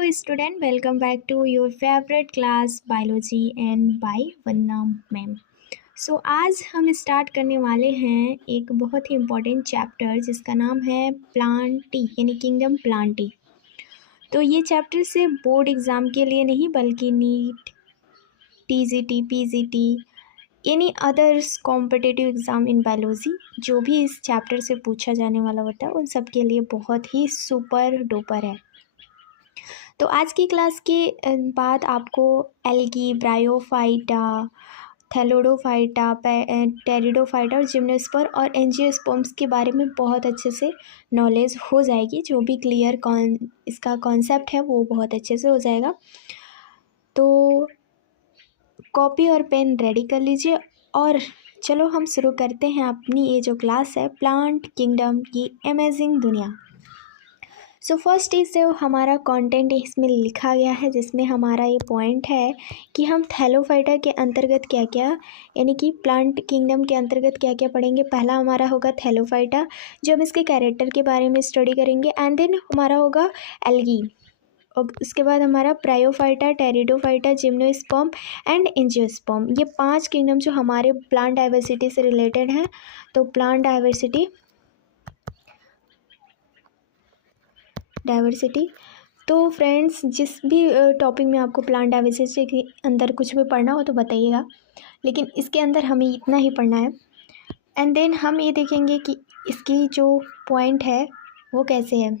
Hello student, welcome back to your favorite class biology and by वन्ना ma'am. आज हम start करने वाले हैं एक बहुत ही इम्पोर्टेंट चैप्टर जिसका नाम है प्लांटी यानी किंगडम प्लांटी। तो ये चैप्टर से बोर्ड एग्ज़ाम के लिए नहीं बल्कि नीट, टीजीटी, पीजीटी यानी others competitive exam in biology जो भी इस चैप्टर से पूछा जाने वाला होता है उन सब के लिए बहुत ही सुपर डुपर है। तो आज की क्लास के बाद आपको एल्गी, ब्रायोफाइटा, थैलोडोफाइटा, टेरिडोफाइटा और जिम्नोस्पर्म और एंजियोस्पर्म्स के बारे में बहुत अच्छे से नॉलेज हो जाएगी। जो भी क्लियर इसका कॉन्सेप्ट है वो बहुत अच्छे से हो जाएगा। तो कॉपी और पेन रेडी कर लीजिए और चलो हम शुरू करते हैं अपनी ये जो क्लास है प्लांट किंगडम की अमेजिंग दुनिया। फर्स्ट इज जो हमारा कंटेंट इसमें लिखा गया है जिसमें हमारा ये पॉइंट है कि हम थैलोफाइटा के अंतर्गत क्या क्या यानी कि प्लांट किंगडम के अंतर्गत क्या क्या पढ़ेंगे। पहला हमारा होगा थैलोफाइटा जो हम इसके कैरेक्टर के बारे में स्टडी करेंगे। एंड देन हमारा होगा एल्गी और उसके बाद हमारा bryophyta, pteridophyta, gymnosperm and angiosperm. ये 5 किंगडम जो हमारे प्लांट डाइवर्सिटी से रिलेटेड हैं। तो प्लांट डाइवर्सिटी तो फ्रेंड्स जिस भी टॉपिक में आपको प्लांट डाइवर्सिटी के अंदर कुछ भी पढ़ना हो तो बताइएगा, लेकिन इसके अंदर हमें इतना ही पढ़ना है। एंड देन हम ये देखेंगे कि इसकी जो पॉइंट है वो कैसे है।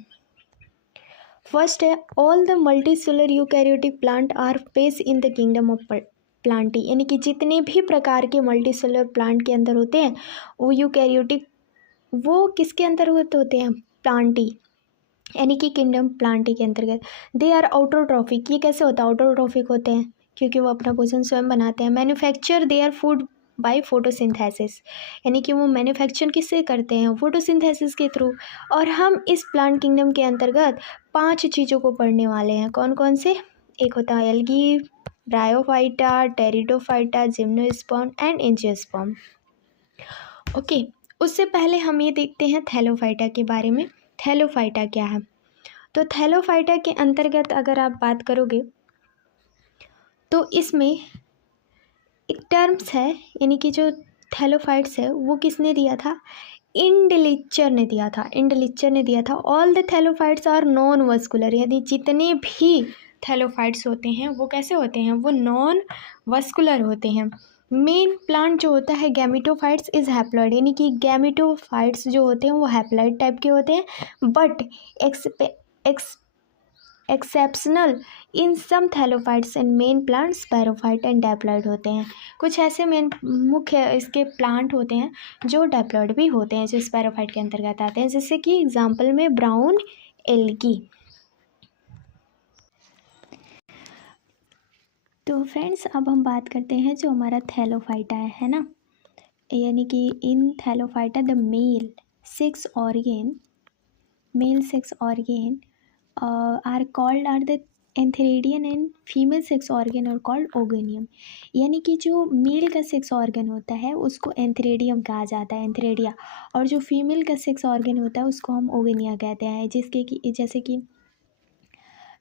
फर्स्ट है all the multicellular eukaryotic plant are based in the kingdom of plantae, यानी कि जितने भी प्रकार के मल्टीसेलुलर प्लांट के अंदर होते हैं वो यूकैरियोटिक वो किसके अंतर्गत होते हैं, प्लांटी यानी कि किंगडम प्लांटी के अंतर्गत। They are autotrophic. ये कैसे होता है, ऑटोट्रॉफिक होते हैं क्योंकि वो अपना भोजन स्वयं बनाते हैं। Manufacture their food by photosynthesis, यानी कि वो मैन्युफैक्चर किससे करते हैं, फोटोसिंथेसिस के थ्रू। और हम इस प्लांट किंगडम के अंतर्गत 5 चीज़ों को पढ़ने वाले हैं। कौन कौन से, एक होता है algae, bryophyta, pteridophyta, gymnosperm and angiosperm. Okay, उससे पहले हम ये देखते हैं थैलोफाइटा के बारे में। थैलोफाइटा क्या है, तो थैलोफाइटा के अंतर्गत अगर आप बात करोगे तो इसमें एक टर्म्स है, यानी कि जो थैलोफाइट्स है वो किसने दिया था, इंडलिचर ने दिया था। इंडलिचर ने दिया था all the thallophytes are non vascular, यानी जितने भी थैलोफाइट्स होते हैं वो कैसे होते हैं, वो नॉन वस्कुलर होते हैं। मेन प्लांट जो होता है गैमेटोफाइट्स इज हैप्लॉइड, यानी कि गैमेटोफाइट्स जो होते हैं वो हैप्लॉइड टाइप के होते हैं। But exceptional in some thallophytes and main plant sporophyte and diploid होते हैं। कुछ ऐसे मेन मुख्य इसके प्लांट होते हैं जो डायप्लॉइड भी होते हैं, जो स्पैरोफाइट के अंतर्गत आते हैं, जैसे कि एग्जांपल में ब्राउन एल्गी। तो फ्रेंड्स अब हम बात करते हैं जो हमारा थैलोफाइटा है ना, यानी कि in thallophyta the male sex organ are called are the antheridium and female sex organ are called oogonium, यानी कि जो मेल का सेक्स ऑर्गन होता है उसको एंथेरिडियम कहा जाता है, एंथेरेडिया, और जो फीमेल का सेक्स ऑर्गन होता है उसको हम ओगेनिया कहते हैं। जिसके कि जैसे कि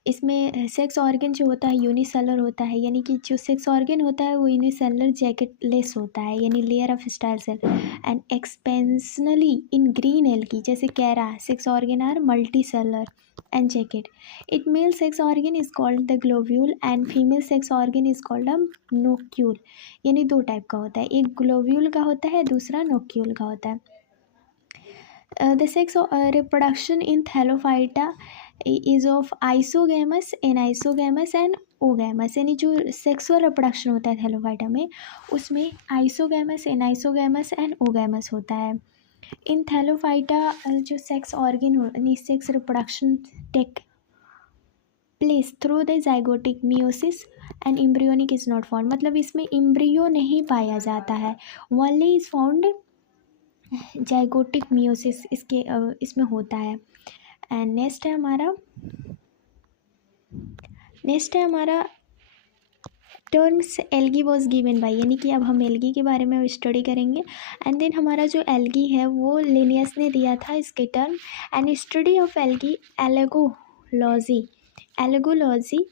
इसमें सेक्स ऑर्गन जो होता है यूनिसेलर होता है, यानी कि जो सेक्स ऑर्गन होता है वो यूनिसेलर जैकेटलेस होता है, यानी layer of style cell and exceptionally in green algae जैसे chara sex organ are multi cellular and jacket. It male sex organ is called the globule and female sex organ is called a nucule, यानी 2 type का होता है, एक globule का होता है दूसरा नोक्यूल का होता है। The sex reproduction in Thallophyta is of isogamous, anisogamous and oogamous, यानी जो सेक्सुअल रिप्रोडक्शन होता है थैलोफाइटा में उसमें आइसोगैमस, एनाइसोगैमस एंड ओगैमस होता है। इन थैलोफाइटा जो सेक्स ऑर्गन यानी sex reproduction take place through the zygotic meiosis and embryonic is not found, मतलब इसमें एम्ब्रियो नहीं पाया जाता है, only is found zygotic meiosis इसमें होता है। एंड नेक्स्ट है हमारा terms algae was given by, यानी कि अब हम एल्गी के बारे में स्टडी करेंगे। एंड देन हमारा जो एल्गी है वो लिनियस ने दिया था इसके term. And study of algae algology, algology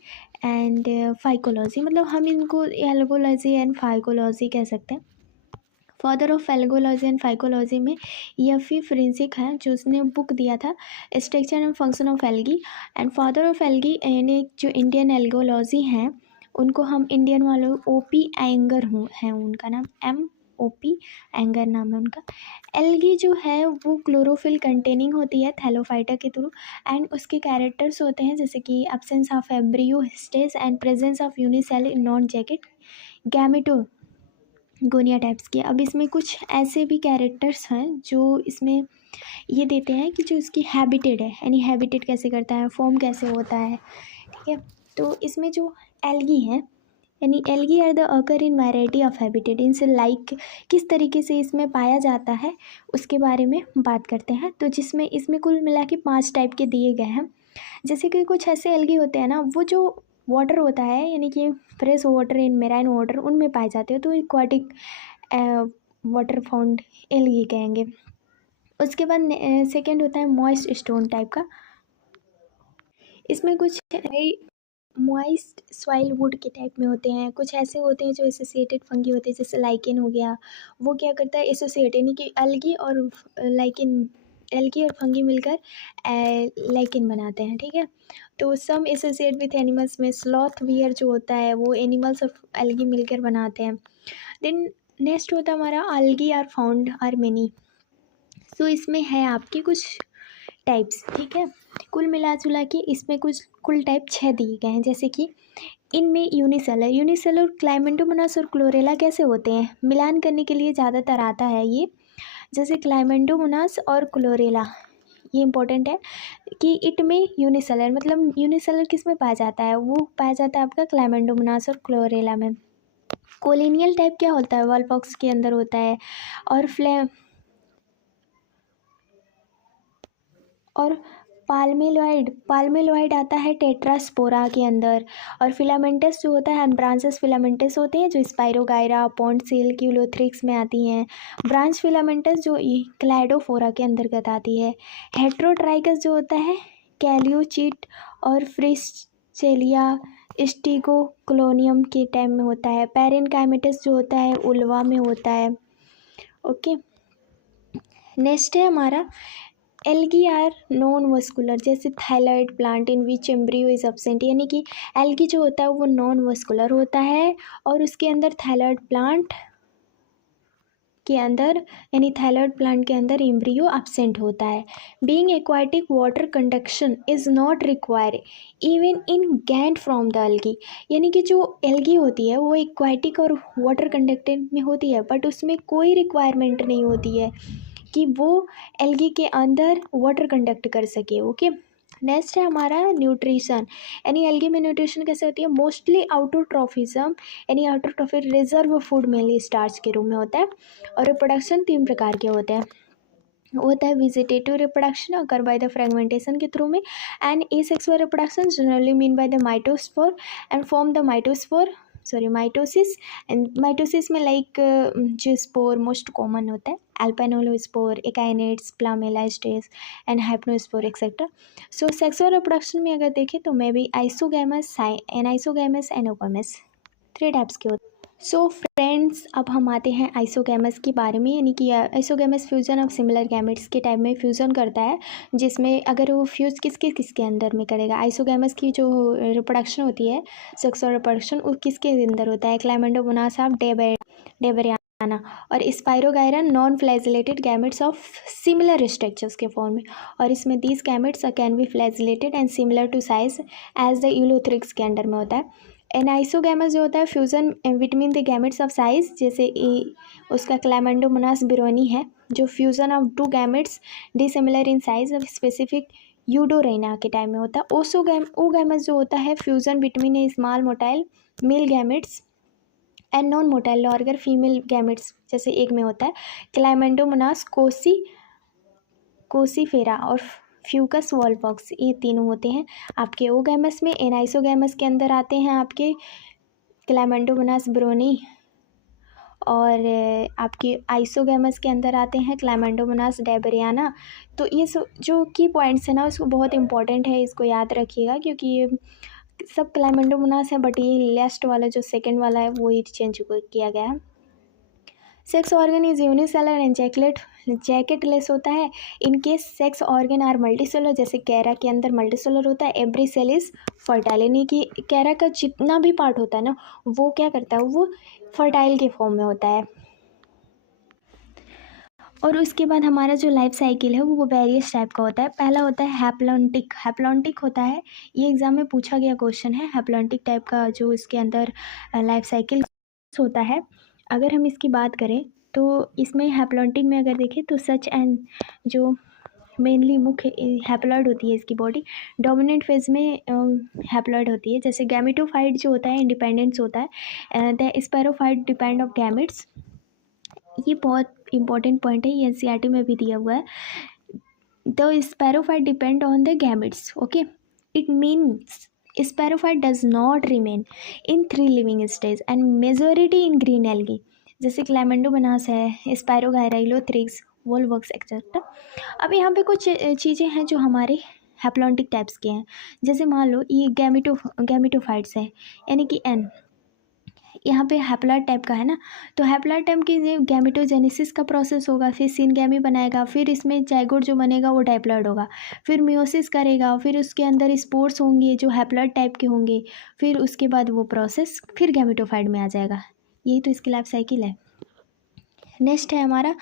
and phycology, मतलब हम इनको एल्गोलॉजी एंड फाइकोलॉजी कह सकते हैं। Father of algology and phycology में यफी फ्रिंसिक है, जो उसने बुक दिया था structure and function of algae. And father of algae यानी जो इंडियन एल्गोलॉजी हैं उनको हम इंडियन वालों ओपी एंगर हैं, उनका नाम MOP एंगर नाम है उनका। एल्गी जो है वो क्लोरोफिल कंटेनिंग होती है थैलोफाइटा के थ्रू, एंड उसके कैरेक्टर्स होते हैं जैसे कि absence of embryo stage and presence of unicell non jacket gametangia types की। अब इसमें कुछ ऐसे भी कैरेक्टर्स हैं जो इसमें ये देते हैं कि जो इसकी हैबिटेट है, यानी हैबिटेट कैसे करता है, फॉर्म कैसे होता है, ठीक है। तो इसमें जो एल्गी है, यानी algae are the occur in variety of habitat, इनसे लाइक किस तरीके से इसमें पाया जाता है उसके बारे में बात करते हैं। तो जिसमें इसमें कुल मिला के 5 टाइप के दिए गए हैं। जैसे कि कुछ ऐसे एल्गी होते हैं ना, वो जो वाटर होता है यानी कि fresh water in marine water उनमें पाए जाते हैं, तो एक्वाटिक वाटर फाउंड एल्गी कहेंगे। उसके बाद सेकेंड होता है मॉइस्ट स्टोन टाइप का। इसमें कुछ मॉइस्ट सॉइल वुड के टाइप में होते हैं। कुछ ऐसे होते हैं जो एसोसिएटेड फंगी होते हैं, जैसे लाइकेन हो गया, वो क्या करता है एसोसिएट, यानी कि एल्गी और लाइकेन, एल्गी और फंगी मिलकर लाइकेन बनाते हैं, ठीक है। तो सम एसोसिएट विथ एनिमल्स में स्लॉथ वियर जो होता है वो एनिमल्स और एल्गी मिलकर बनाते हैं। देन नेक्स्ट होता है हमारा algae are found are many. So इसमें है आपके कुछ टाइप्स, ठीक है। कुल मिला जुला के इसमें कुल टाइप 6 दिए गए हैं। जैसे कि इनमें यूनिसेलर क्लाइमेंडोमोनास और क्लोरेला कैसे होते हैं, मिलान करने के लिए ज़्यादातर आता है ये। जैसे क्लाइमेंडोमोनास और क्लोरेला, ये इंपॉर्टेंट है कि इट में यूनिसेलर, मतलब यूनिसेलर किस में पाया जाता है, वो पाया जाता है आपका क्लाइमेंडोमोनास और क्लोरेला में। कोलिनियल टाइप क्या होता है, वॉलपॉक्स के अंदर होता है। और पाल्मेलॉइड आता है टेट्रास्पोरा के अंदर। और फिलामेंटस जो होता है, ब्रांचेस फिलामेंटस होते हैं जो स्पाइरोगायरा, पॉन्डसिल, क्यूलोथ्रिक्स में आती हैं। ब्रांच फिलामेंटस जो क्लैडोफोरा के अंतर्गत आती है। हेट्रोट्राइकस जो होता है कैलियोचिट और फ्रिस्चेलिया स्टिगोक्लोनियम के टाइम में होता है। पैरेनकाइमेटस जो होता है उल्वा में होता है, ओके। नेक्स्ट है हमारा एल्गी आर नॉन वस्कुलर, जैसे thalloid plant in which embryo is absent, यानी कि एल्गी जो होता है वो नॉन वस्कुलर होता है और उसके अंदर थाइलॉइड प्लांट के अंदर, यानी थाइलॉइड प्लांट के अंदर एम्ब्रियो एब्सेंट होता है। Being aquatic water conduction is not required even in gained from the algae, यानी कि जो एल्गी होती है वो एक्वाटिक और वाटर कंडक्टेंट में होती है, बट उसमें कोई रिक्वायरमेंट नहीं होती है कि वो एल्गी के अंदर वाटर कंडक्ट कर सके, ओके। नेक्स्ट है हमारा न्यूट्रिशन, यानी एल्गी में न्यूट्रिशन कैसे होती है, मोस्टली आउटोट्रॉफिज्म, यानी आउटोट्रॉफी रिजर्व फूड मेनली स्टार्च के रूप में होता है। और रिप्रोडक्शन 3 प्रकार के होते हैं, होता है vegetative reproduction occur by the fragmentation के थ्रू में, and asexual reproduction generally mean by the mitospore and form the mitosis. And mitosis में लाइक जो स्पोर मोस्ट कॉमन होता है aplanospore, akinetes, palmellastes and hypnospore et cetera. So sexual reproduction में अगर देखें तो may be isogamous, anisogamous, oogamous, 3 types के होते हैं। सो फ्रेंड्स, अब हम आते हैं आइसोगैमस के बारे में, यानी कि isogamous fusion of similar gametes के टाइप में फ्यूज़न करता है, जिसमें अगर वो फ्यूज़ किसके अंदर में करेगा, आइसोगैमस की जो रिप्रोडक्शन होती है सेक्सुअल रिप्रोडक्शन वो किसके अंदर होता है, क्लाइमेंडोमोनास ऑफ डेबरियाना और spirogyra non flagellated gametes of similar structures के फॉर्म में। और इसमें these gametes can be flagellated and similar to size as the ulothrix के अंडर में होता है। एनाइसोगैमस जो होता है fusion between the gametes of size, जैसे उसका क्लाइमेंडोमोनास बिरोनी है जो fusion of 2 gametes dissimilar in size of specific eudorina के टाइम में होता है। ओगैमस जो होता है fusion between A small motile male gametes and non motile larger female gametes, जैसे एक में होता है क्लाइमेंडोमोनास कोसीफेरा और फ्यूकस वॉलपॉक्स, ये तीनों होते हैं आपके ओगैमस में। एनाइसोगैमस के अंदर आते हैं आपके क्लाइमेंडोमोनास बिरोनी और आपके आइसोगैमस के अंदर आते हैं क्लैमाइडोमोनास डेबरियाना। तो ये जो की पॉइंट्स है ना उसको बहुत इंपॉर्टेंट है, इसको याद रखिएगा क्योंकि ये सब क्लैमाइडोमोनास है, बट ये लास्ट वाला जो सेकंड वाला है वो ही चेंज किया गया है। Sex organ is unicellular and jacketless होता है। In case sex organ are multicellular, जैसे कैरा के अंदर मल्टीसेलर होता है। एवरी सेल इज फर्टाइल, यानी कि कैरा का जितना भी पार्ट होता है ना वो क्या करता है, वो फर्टाइल के फॉर्म में होता है। और उसके बाद हमारा जो लाइफ साइकिल है वो वेरियस टाइप का होता है। पहला होता है हैप्लॉन्टिक। हैप्लॉन्टिक होता है, ये एग्जाम में पूछा गया क्वेश्चन है, हैप्लॉन्टिक टाइप का जो इसके अंदर लाइफ साइकिल होता है। अगर हम इसकी बात करें तो इसमें हैप्लॉन्टिक में अगर देखें तो सच एंड जो मेनली मुख्य हैप्लॉइड होती है इसकी बॉडी, डोमिनेंट फेज में हैप्लॉइड होती है। जैसे गैमेटोफाइट जो होता है इंडिपेंडेंस होता है, the sporophyte depend of gametes. ये बहुत इंपॉर्टेंट पॉइंट है, ये एनसीईआरटी में भी दिया हुआ है। The sporophyte depend on the gametes, okay. It means sporophyte does not remain in 3 living stage and majority in green algae, जैसे क्लैमेंडोमोनास है, स्पायरोगाइराइलोथ्रिक्स, वोल्वॉक्स एक्सेट्रा। अब यहाँ पे कुछ चीज़ें हैं जो हमारे हैप्लॉन्टिक टाइप्स के हैं। जैसे मान लो ये गैमेटोफाइट्स है, यानी कि एन यहाँ पे हैप्लॉइड टाइप का है ना, तो हैप्लॉइड टाइप की गैमेटोजेनेसिस का प्रोसेस होगा, फिर सिनगैमी बनाएगा, फिर इसमें जाइगोट जो बनेगा वो डाइप्लॉइड होगा, फिर मियोसिस करेगा, फिर उसके अंदर स्पोर्स होंगे जो हैप्लॉइड टाइप के होंगे, फिर उसके बाद वो प्रोसेस फिर गैमेटोफाइट में आ जाएगा। यही तो इसकी लाइफ साइकिल है। नेक्स्ट है हमारा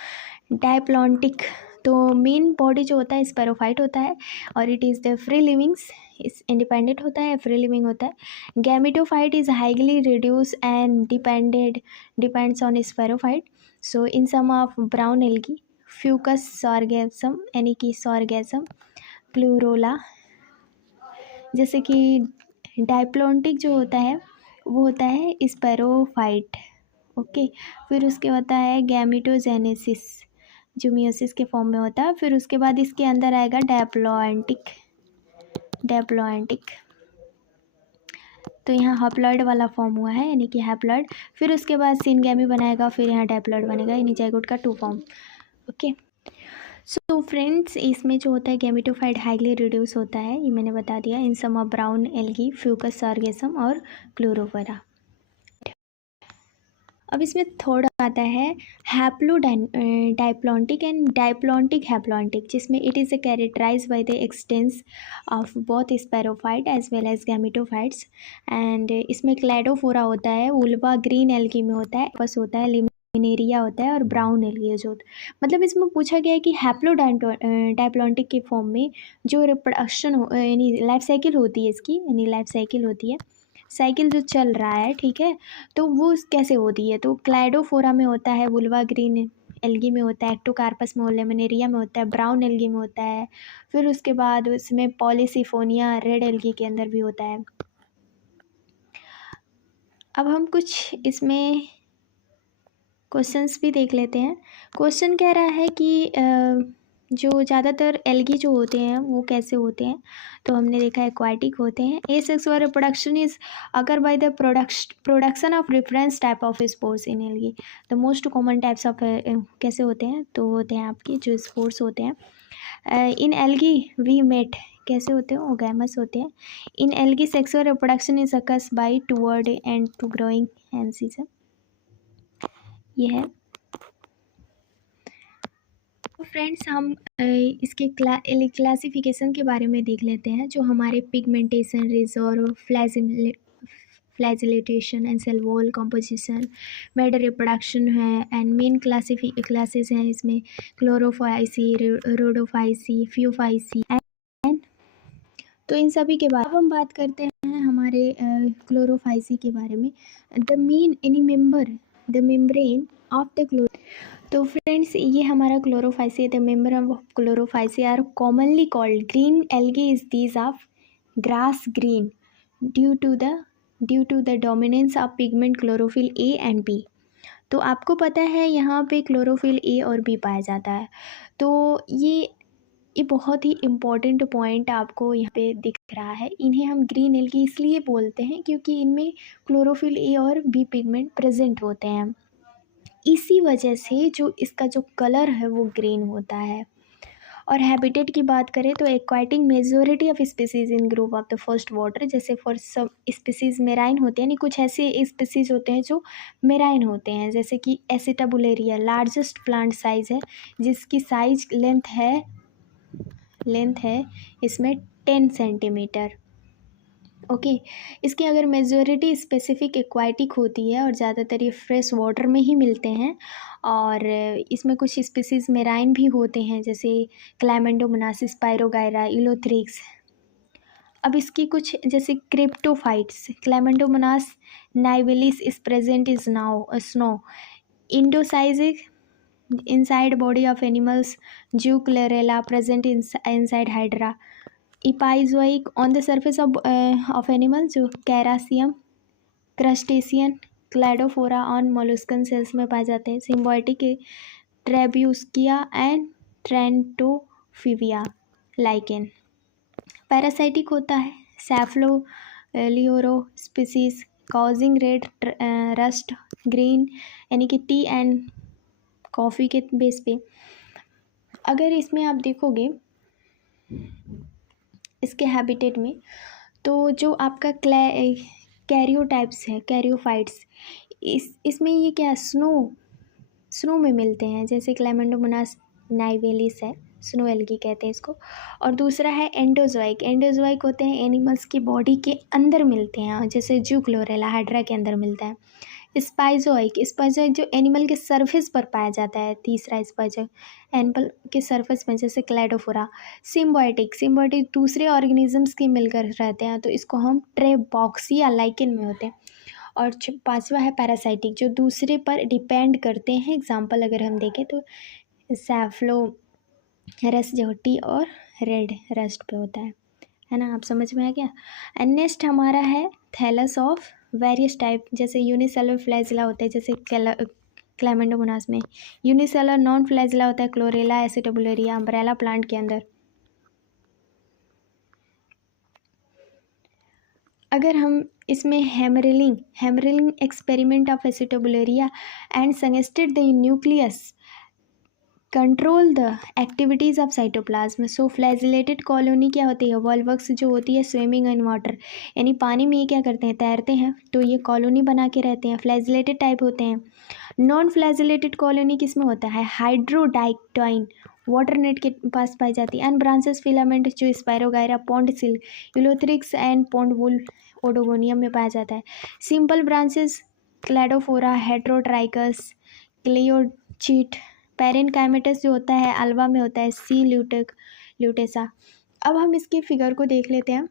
डाइप्लॉन्टिक। तो मेन बॉडी जो होता है स्पैरोफाइट होता है और it is the free livings, इस इंडिपेंडेंट होता है, फ्री लिविंग होता है। Gametophyte is highly reduce and depends on sporophyte. So in some of brown algae fucus sargassum, यानी कि सॉर्गेसम, क्लूरोला। जैसे कि डाइप्लॉन्टिक जो होता है वो होता है स्पैरोफाइट, ओके। फिर उसके होता है गैमेटोजेनेसिस जो मियोसिस के फॉर्म में होता है। फिर उसके बाद इसके अंदर आएगा डायप्लॉन्टिक। तो यहाँ हैप्लॉइड वाला फॉर्म हुआ है, यानी कि हैप्लॉइड। फिर उसके बाद सिनगैमी बनाएगा, फिर यहाँ डायप्लॉइड बनेगा, यानी जाइगोट का 2 फॉर्म, ओके। सो फ्रेंड्स, इसमें जो होता है गैमेटोफाइट हाईली रिड्यूस होता है, ये मैंने बता दिया, in some of brown algae, fucus sargassum और क्लोरोफेरा। अब इसमें थर्ड आता है डाइप्लॉन्टिक एंड डाइप्लॉन्टिक हैप्लॉन्टिक, जिसमें it is characterize by the existence of both sporophyte as well as gametophytes. And इसमें क्लैडोफोरा होता है, उल्वा ग्रीन एल्गी में होता है, बस होता है, लिमिनेरिया होता है और ब्राउन एल्गी जो मतलब इसमें पूछा गया है कि डाइप्लॉन्टिक के फॉर्म में जो रिप्रोडक्शन यानी लाइफ साइकिल होती है इसकी, यानी लाइफ साइकिल होती है, साइकिल जो चल रहा है, ठीक है, तो वो कैसे होती है। तो क्लाइडोफोरा में होता है, वुल्वा ग्रीन एल्गी में होता है, एक्टोकार्पस में, लेमिनेरिया में होता है, ब्राउन एल्गी में होता है। फिर उसके बाद उसमें पॉलीसिफोनिया रेड एल्गी के अंदर भी होता है। अब हम कुछ इसमें क्वेश्चंस भी देख लेते हैं। क्वेश्चन कह रहा है कि जो ज़्यादातर एल्गी जो होते हैं वो कैसे होते हैं, तो हमने देखा एक्वाटिक होते हैं। Asexual reproduction is occur by the production of difference type of spores in algae. The most common types of कैसे होते हैं, तो होते हैं आपके जो स्पोर्स होते हैं इन एल्गी वी मेट, कैसे होते हैं, ओगैमस होते हैं। In algae sexual reproduction is occurs by toward and to growing and season, ये है। फ्रेंड्स, हम इसके क्लासिफिकेशन के बारे में देख लेते हैं। जो हमारे pigmentation, reserve, flagellation and cell wall composition, made reproduction है एंड मेन क्लासेस हैं इसमें क्लोरोफाइसी, रोडोफाइसी, फ्यूफाइसी एंड। तो इन सभी के बाद अब हम बात करते हैं हमारे क्लोरोफाइसी के बारे में। The main any member the membrane of the तो फ्रेंड्स, ये हमारा chlorophyceae, the member of chlorophyceae are commonly called green algae is these of grass green due to the dominance of pigment chlorophyll a and b. तो आपको पता है यहाँ पे chlorophyll a और बी पाया जाता है। तो ये बहुत ही इम्पॉर्टेंट पॉइंट आपको यहाँ पे दिख रहा है। इन्हें हम ग्रीन एल्गी इसलिए बोलते हैं क्योंकि इनमें क्लोरोफिल ए और बी पिगमेंट प्रेजेंट होते हैं। इसी वजह से जो इसका जो कलर है वो ग्रीन होता है। और हैबिटेट की बात करें तो aquatic majority of species in group of the first water, जैसे फॉर सब स्पीसीज मेराइन होते हैं, नहीं कुछ ऐसे स्पीसीज होते हैं जो मेराइन होते हैं, जैसे कि एसिटाबुलेरिया लार्जेस्ट प्लांट साइज है, जिसकी साइज लेंथ है इसमें 10 सेंटीमीटर। ओके इसकी अगर मेजोरिटी स्पेसिफिक एक्वाटिक होती है और ज़्यादातर ये फ्रेश वाटर में ही मिलते हैं, और इसमें कुछ स्पीसीज मेराइन भी होते हैं जैसे क्लैमेंडोमोनास, स्पायरोगायरा, इलोथ्रिक्स। अब इसकी कुछ जैसे cryptophytes, chlamydomonas nivalis is present is now snow, endozoic inside body of animals, Jeuclurella present inside Hydra, Epizoic on the surface of animals जो characium, crustacean, cladophora on molluscan cells में पाए जाते हैं, symbiotic trebouxia and trentepohlia lichen. Parasitic होता है cephaleuros species causing red rust green, यानी कि tea and coffee के बेस पे। अगर इसमें आप देखोगे इसके हैबिटेट में, तो जो आपका कैरियोटाइप्स है, कैरियोफाइट्स, इसमें ये क्या स्नो में मिलते हैं, जैसे क्लैमेंडोमोनास नाइवेलिस है, स्नो एल्गी कहते हैं इसको। और दूसरा है एंडोजोइक होते हैं, एनिमल्स की बॉडी के अंदर मिलते हैं, जैसे जूक्लोरेला हाइड्रा के अंदर मिलता है। स्पाइजोइक जो एनिमल के सरफेस पर पाया जाता है, तीसरा स्पाइजोइक एनिमल के सरफेस में, जैसे क्लैडोफोरा। सिम्बायोटिक दूसरे ऑर्गेनिजम्स के मिलकर रहते हैं, तो इसको हम ट्रेबॉक्सिया लाइकेन में होते हैं। और पांचवा है पैरासाइटिक, जो दूसरे पर डिपेंड करते हैं। एग्जाम्पल अगर हम देखें तो सैफ्लो रस्ट जो टी और रेड रस्ट पे होता है ना, आप समझ में आ गया। एंड नेक्स्ट हमारा है थैलस ऑफ वेरियस टाइप, जैसे यूनिसेलर फ्लैजिला होता है, जैसे क्लैमेंडोमोनास में। यूनिसेलर नॉन फ्लैजिला होता है क्लोरेला, एसिटाबुलेरिया, अम्ब्रेला प्लांट के अंदर। अगर हम इसमें hammerling experiment of acetabularia and suggested the nucleus control the activities of cytoplasm. So flagellated colony क्या होती है, वॉल्वक्स जो होती है स्विमिंग इन वाटर, यानी पानी में ये क्या करते हैं, तैरते हैं, तो ये कॉलोनी बना के रहते हैं, फ्लैजिलेटेड टाइप होते हैं। नॉन फ्लैजिलेटेड कॉलोनी किस में होता है, हाइड्रोडाइक्टाइन वाटर नेट के पास पाई जाती है। एंड ब्रांचेस फिलामेंट जो spirogyra, pond silk, ulothrix and pond wool oedogonium में पाया जाता है। Simple branches cladophora, heterotrichous, coleochaete, parenchymatous जो होता है अल्वा में होता है, सी ल्यूटेसा। अब हम इसके फिगर को देख लेते हैं।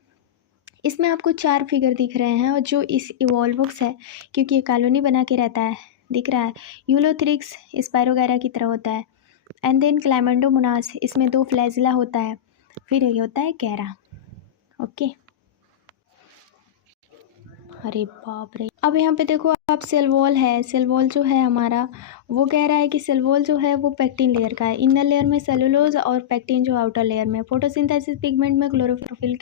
इसमें आपको 4 फिगर दिख रहे हैं, और जो इस इवॉल्वक्स है, क्योंकि ये कॉलोनी बना के रहता है, दिख रहा है, यूलोथ्रिक्स स्पायरोगायरा की तरह होता है। एंड देन क्लैमेंडोमोनास, इसमें 2 फ्लैजिला होता है, फिर ये होता है कैरा। ओके, अरे बाप रे। अब यहाँ पे देखो आप, सेल वॉल है, सेल वॉल जो है हमारा, वो कह रहा है कि सेल वॉल जो है वो पेक्टिन लेयर का है, इनर लेयर में सेलुलोज और पेक्टिन जो आउटर लेयर में। फोटोसिंथेसिस पिगमेंट में क्लोरोफिल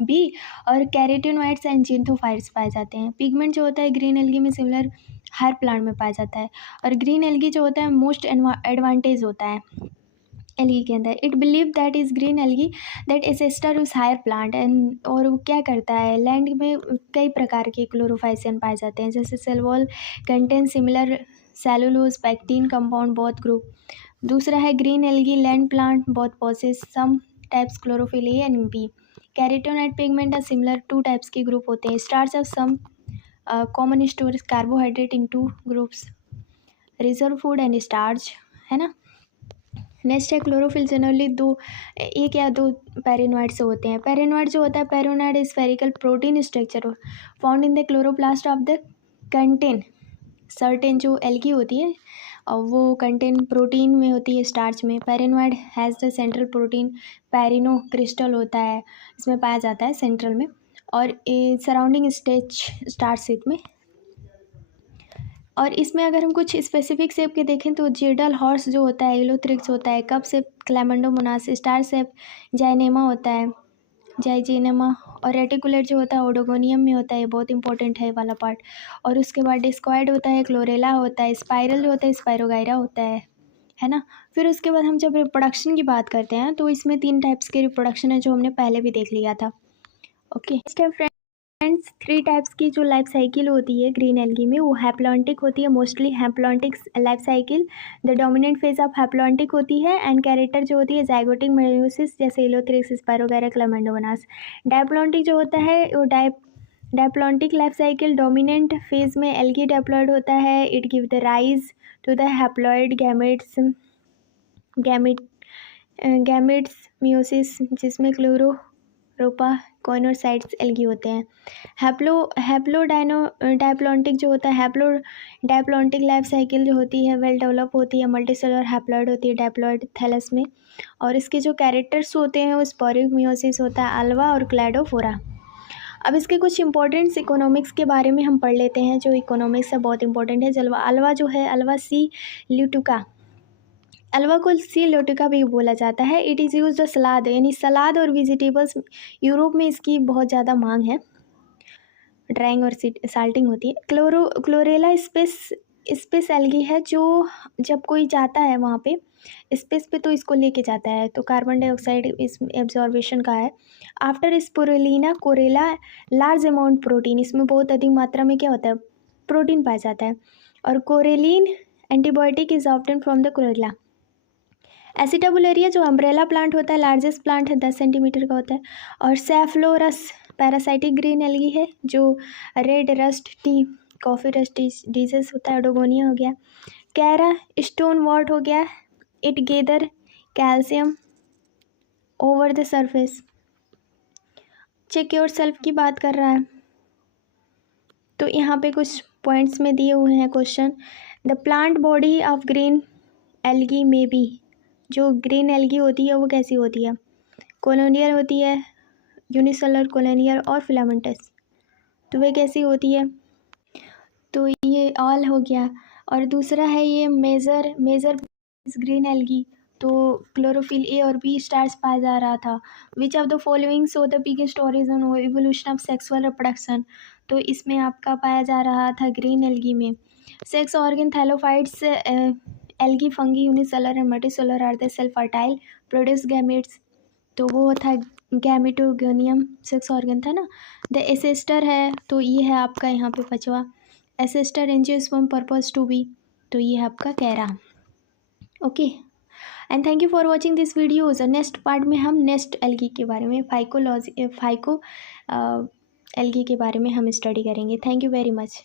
भी और कैरोटीनॉइड्स एंड जिंथोफाइट्स पाए जाते हैं। पिगमेंट जो होता है ग्रीन एल्गी में सिमिलर हर प्लांट में पाया जाता है, और ग्रीन एल्गी जो होता है मोस्ट एडवांटेज होता है एल्गी के अंदर। It believe that is green algae that ancestor is higher plant and, और वो क्या करता है, लैंड में कई प्रकार के क्लोरोफाइसियन पाए जाते हैं, जैसे cell wall contain similar cellulose pectin compound both group. दूसरा है green algae land plant both possess some types chlorophyll a and b. Carotenoid pigment are similar, 2 types के ग्रुप होते हैं। Starch of some common storage carbohydrate in 2 groups, reserve food and starch, है ना। Next है chlorophyll generally 1 या 2 पैरेनॉइड से होते हैं। पैरेनॉइड जो होता है, pyrenoid spherical protein structure found in the chloroplast of the contain certain, जो एल्गी होती है और वो कंटेन प्रोटीन में होती है, स्टार्च में। Pyrenoid has the central protein, pyreno crystal होता है, इसमें पाया जाता है सेंट्रल में, और सराउंडिंग स्टार्च शीट में। और इसमें अगर हम कुछ स्पेसिफिक शेप के देखें तो जेडल हॉर्स जो होता है, इलोथ्रिक्स होता है, कप शेप क्लैमेंडोमोनास, स्टार शेप जाइनेमा होता है, जाइजेनेमा और रेटिकुलेट जो होता है ओडोगोनियम में होता है, ये बहुत इंपॉर्टेंट है ये वाला पार्ट। और उसके बाद डिस्कॉइड होता है, क्लोरेला होता है, स्पाइरल जो होता है स्पाइरोगाइरा होता है ना। फिर उसके बाद हम जब रिप्रोडक्शन की बात करते हैं तो इसमें 3 टाइप्स के रिप्रोडक्शन है जो हमने पहले भी देख लिया था। ओके फ्रेंड्स, 3 टाइप्स की जो लाइफ साइकिल होती है ग्रीन एल्गी में वो हैप्लॉन्टिक होती है, mostly haplontic life cycle. The dominant phase of haplontic होती है एंड कैरेक्टर जो होती है ज़ाइगोटिक मेयोसिस जैसे एलोथेरिक्स, स्पाइरोगाइरा, क्लेमेंडोमोनास। डायप्लॉन्टिक जो होता है वो diplontic life cycle dominant phase में एल्गी डिप्लॉयड होता है। It give the rise to the haploid gametes meiosis जिसमें क्लोरोरोपा कॉइनोसाइट्स एल्गी होते हैं। डायप्लॉन्टिक जो होता है डायप्लॉन्टिक लाइफ साइकिल जो होती है वेल डेवलप होती है, मल्टीसेलुलर हैप्लॉइड होती है डायप्लॉइड थैलस में। और इसके जो कैरेक्टर्स होते हैं वो स्पोरिक मियोसिस होता है, अल्वा और क्लैडोफोरा। अब इसके कुछ इंपॉर्टेंट्स इकोनॉमिक्स के बारे में हम पढ़ लेते हैं, जो इकोनॉमिक्स है बहुत इंपॉर्टेंट है। अल्वा जो है अल्वा सी ल्यूटिका, अल्वा को सी ल्यूटिका भी बोला जाता है। इट इज़ यूज द सलाद, यानी सलाद और वेजिटेबल्स, यूरोप में इसकी बहुत ज़्यादा मांग है। ड्राइंग और साल्टिंग होती है। क्लोरेला स्पेस एल्गी है जो जब कोई जाता है वहाँ पे स्पेस पे तो इसको लेके जाता है, तो कार्बन डाइऑक्साइड इस एब्जॉर्बेशन का है। आफ्टर स्पुरुलिना कोरेला लार्ज अमाउंट प्रोटीन, इसमें बहुत अधिक मात्रा में क्या होता है प्रोटीन पाया जाता है। और chlorellin antibiotic is obtain from the chlorella. Acetabularia जो अम्ब्रेला प्लांट होता है लार्जेस्ट प्लांट है, 10 सेंटीमीटर का होता है। और सेफ्लोरस पैरासाइटिक ग्रीन एल्गी है जो red rust tea coffee rust disease होता है, ओडोगोनिया हो गया। कैरा स्टोन वॉट हो गया, it gather calcium over the surface. Check yourself की बात कर रहा है, तो यहाँ पे कुछ पॉइंट्स में दिए हुए हैं question. The plant body of green algae में बी, जो ग्रीन एल्गी होती है वो कैसी होती है, कॉलोनियल होती है, यूनिसेलुलर, कॉलोनियल और फिलामेंटस। तो वे कैसी होती है, तो ये ऑल हो गया। और दूसरा है ये मेजर ग्रीन एल्गी, तो क्लोरोफिल ए और बी स्टार्स पाया जा रहा था। Which of the following so the biggest origin और इवोल्यूशन ऑफ सेक्सुअल रिप्रोडक्शन, तो इसमें आपका पाया जा रहा था ग्रीन एल्गी में। Sex organ thallophytes algae fungi unicellular and multicellular are the self fertile produce gametes, तो वो था गैमेटोगोनियम सेक्स ऑर्गन था ना। द एसेस्टर है, तो ये है आपका यहाँ पे 5वां ancestor angiosperm purpose to be, तो ये है आपका कैरा। Okay and thank you for watching this videos. Next part में हम नेक्स्ट एल्गी के बारे में फाइको एल्गी के बारे में हम स्टडी करेंगे। Thank you very much.